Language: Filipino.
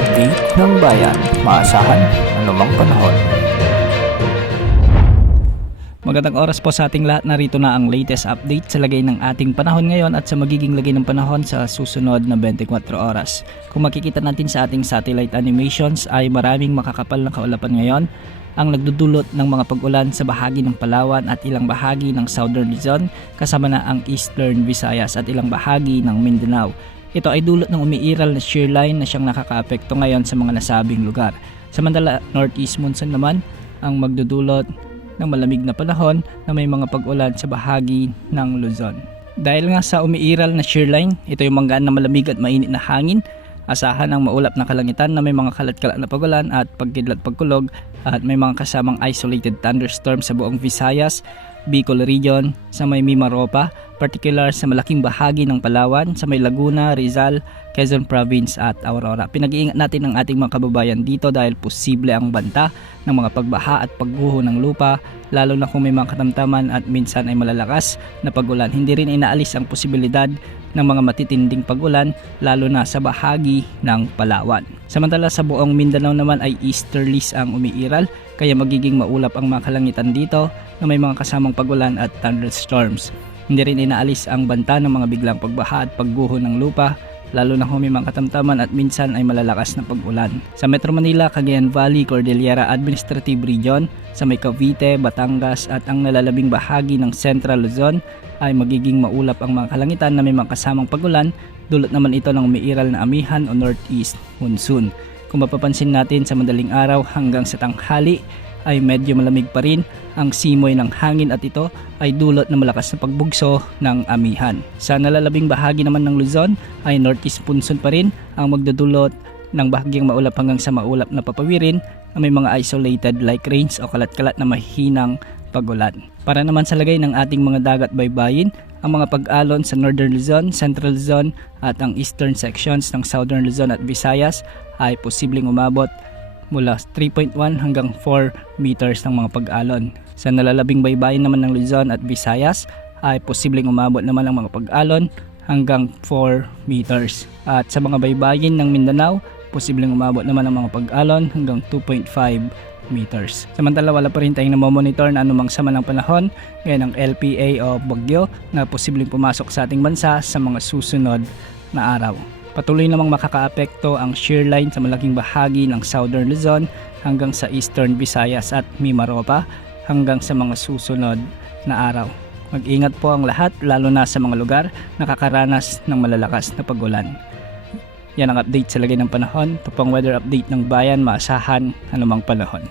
update ng bayan, maasahan anumang panahon. Magandang oras po sa ating lahat. Narito na ang latest update sa lagay ng ating panahon ngayon at sa magiging lagay ng panahon sa susunod na 24 oras. Kung makikita natin sa ating satellite animations ay maraming makakapal na kaulapan ngayon ang nagdudulot ng mga pag-ulan sa bahagi ng Palawan at ilang bahagi ng Southern Luzon, kasama na ang Eastern Visayas at ilang bahagi ng Mindanao. Ito ay dulot ng umiiral na shear line na siyang nakakaapekto ngayon sa mga nasabing lugar. Samantala, northeast monsoon naman ang magdudulot ng malamig na panahon na may mga pag-ulan sa bahagi ng Luzon. Dahil nga sa umiiral na shear line, ito yung manggaan na malamig at mainit na hangin. Asahan ang maulap na kalangitan na may mga kalat-kalat na pag-ulan at pagkidlat pagkulog at may mga kasamang isolated thunderstorm sa buong Visayas, Bicol region, sa may Mimaropa, particular sa malaking bahagi ng Palawan, sa may Laguna, Rizal, Quezon Province at Aurora. Pinag-iingat natin ang ating mga kababayan dito dahil posible ang banta ng mga pagbaha at pagguho ng lupa, lalo na kung may mga katamtaman at minsan ay malalakas na pag-ulan. Hindi rin inaalis ang posibilidad ng mga matitinding pag-ulan, lalo na sa bahagi ng Palawan. Samantala sa buong Mindanao naman ay easterlies ang umiiral, kaya magiging maulap ang mga kalangitan dito na may mga kasamang pag-ulan at thunderstorms. Hindi rin inaalis ang banta ng mga biglang pagbaha at pagguho ng lupa, lalo na kung may mga katamtaman at minsan ay malalakas na pag-ulan. Sa Metro Manila, Cagayan Valley, Cordillera Administrative Region, sa may Cavite, Batangas at ang nalalabing bahagi ng Central Luzon ay magiging maulap ang mga kalangitan na may mga kasamang pag-ulan, dulot naman ito ng umiiral na amihan o northeast monsoon. Kung mapapansin natin sa madaling araw hanggang sa tanghali ay medyo malamig pa rin ang simoy ng hangin at ito ay dulot ng malakas na pagbugso ng amihan. Sa nalalabing bahagi naman ng Luzon ay northeast monsoon pa rin ang magdudulot ng bahagyang maulap hanggang sa maulap na papawirin na may mga isolated like rains o kalat-kalat na mahinang pag-ulan. Para naman sa lagay ng ating mga dagat baybayin, ang mga pag-alon sa Northern Luzon, Central Luzon at ang eastern sections ng Southern Luzon at Visayas ay posibleng umabot mula 3.1 hanggang 4 meters ng mga pag-alon. Sa nalalabing baybayin naman ng Luzon at Visayas ay posibleng umabot naman ang mga pag-alon hanggang 4 meters. At sa mga baybayin ng Mindanao, posibleng umabot naman ang mga pag-alon hanggang 2.5 meters. Samantala wala pa rin tayong namomonitor na anumang sama ng panahon gaya ng LPA o bagyo na posibleng pumasok sa ating bansa sa mga susunod na araw. Patuloy namang makakaapekto ang shear line sa malaking bahagi ng Southern Luzon hanggang sa Eastern Visayas at Mimaropa hanggang sa mga susunod na araw. Mag-ingat po ang lahat, lalo na sa mga lugar na nakakaranas ng malalakas na pag-ulan. Yan ang update sa lagay ng panahon. Ito pong weather update ng bayan, maasahan anumang panahon.